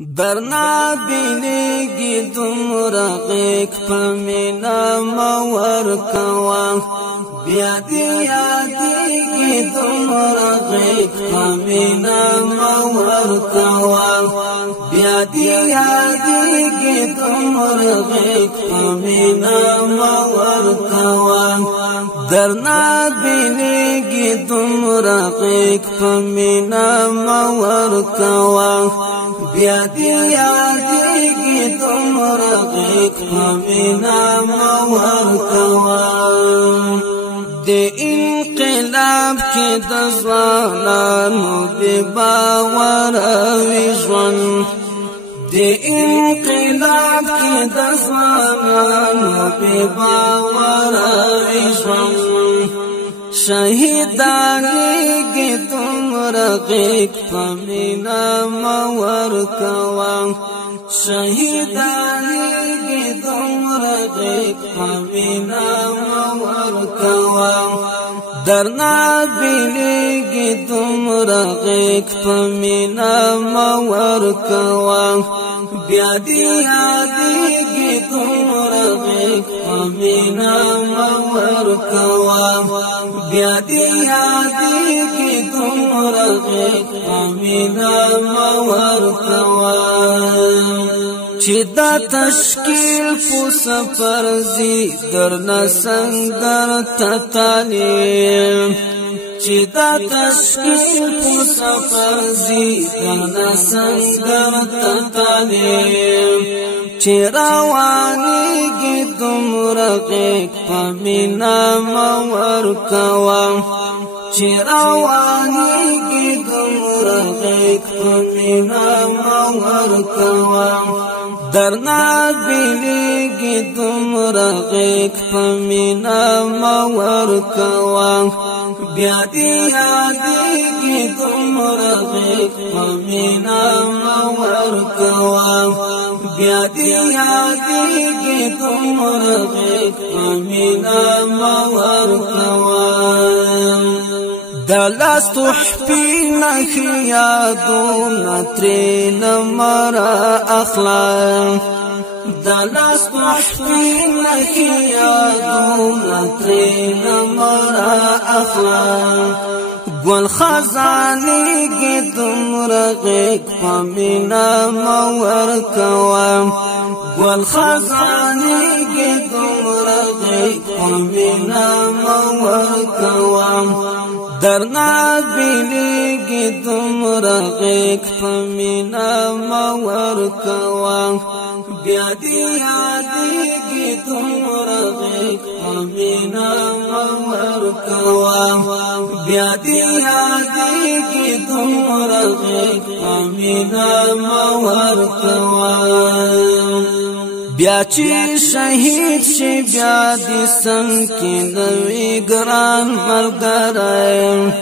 درنا بینیگی دمرا غیق پمینا مور کوا بیادی یادیگی دمرا غیق پمینا مور کوا بیادی یادیگی دمرا غیق پمینا مور کوا درنا بینیگی دمرا غیق پمینا مور کوا بیادی یادیگی دمرا غیق پمینا مور کوا دی انقلاب کی دزوانانو بی باور وی ژوند دی انقلاب کی دزوانانو بی باور وی ژوند شهیدانیگی دمرا غیق پمینا مور کوا شهیدانیگی دمرا غیق پمینا مور کوا درنا بینیگی دمرا غیق پمینا مور کوا بیادی یادیگی دمرا غیق پمینا مور کوا بیادی یادیگی دمرا غیق پمینا مور کوا چی دا تشکیل پو سفر زی درنا سنگر تتالیم چی دا تشکیل پو سفر زی درنا سنگر تتالیم چی روانیگی دمرا غیق پمینا مور کوا چی روانیگی دمرا غیق پمینا مور کوا درنا بینیگی دمرا غیق پمینا مور کوا بیادی یادیگی دمرا غیق پمینا مور کوا بیادی یادیگی دمرا غیق پمینا مور کوا دلاس تحفی نخی یادون ترین مرا اخلاق دلاس تحفی نخی یادون ترین مرا اخلاق گل خزانیگی دمرا غیق پمینا مور کوا گل خزانیگی دمرا غیق پمینا مور کوا درنا بینیگی دمرا غیق پمینا مور کوا بیادی یادیگی دمرا غیق پمینا مور کوا بیادی یادیگی دمرا غیق پمینا مور کوا بیا چی شهید شی بیا دی سنگ کی نوی گران ملگرائی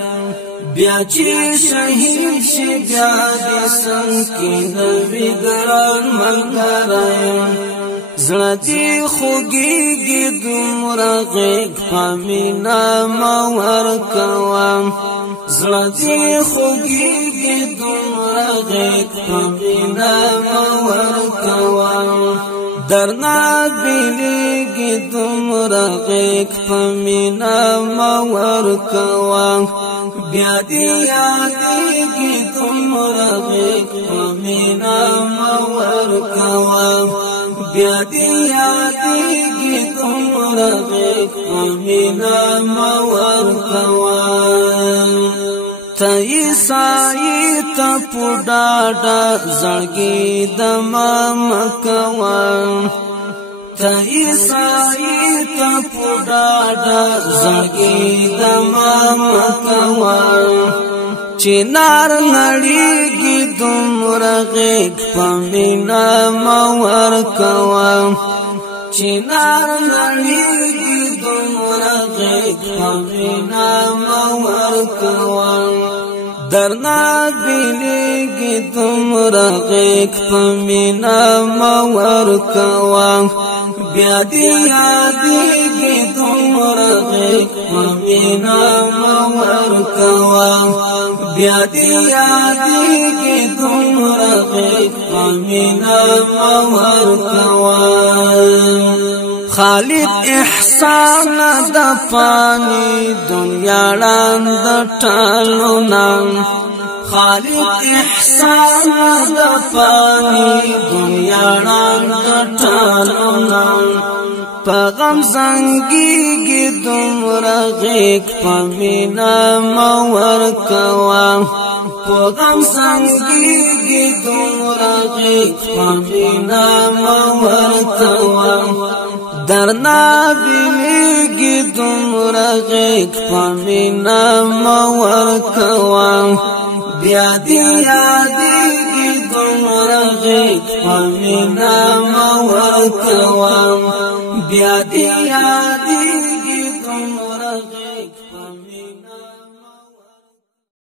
بیا چی شهید شی بیا دی سنگ کی نوی گران ملگرائی زړه خوږیږي دومره غیق پمینا مور کوا زړه خوږیږي دومره غیق پمینا مور کوا درنا بینیگی دمرا غیق پمینا مور کوا بیادی یادیگی دمرا غیق پمینا مور کوا بیادی یادیگی دمرا غیق پمینا مور کوا تای سایی تا پوډاډا زړګي دما مکوا تای سایی تا پوډاډا زړګي دما مکوا چنار نړیږي دمرا غیق پمینا مور کوا چنار نړیږي دمرا غیق پمینا مور کوا درنا بینیگی دمرا غیق پمینا مور کوا بیادی یادیگی دمرا غیق پمینا مور کوا بیادی یادیگی دمرا غیق پمینا مور کوان خالد احسان د پانی دنیا لاند ټالو نام خالد احسان د پانی دنیا لاند ټالو نام پغم زنگی دومره غیق پمینا مور کوان پغم زنگی دومره غیق پمینا مور کوان درنا بیلیگی دومره غیق پمینا مور کوان بیادی یادیگی دومره غیق پمینا مور کوان بیادی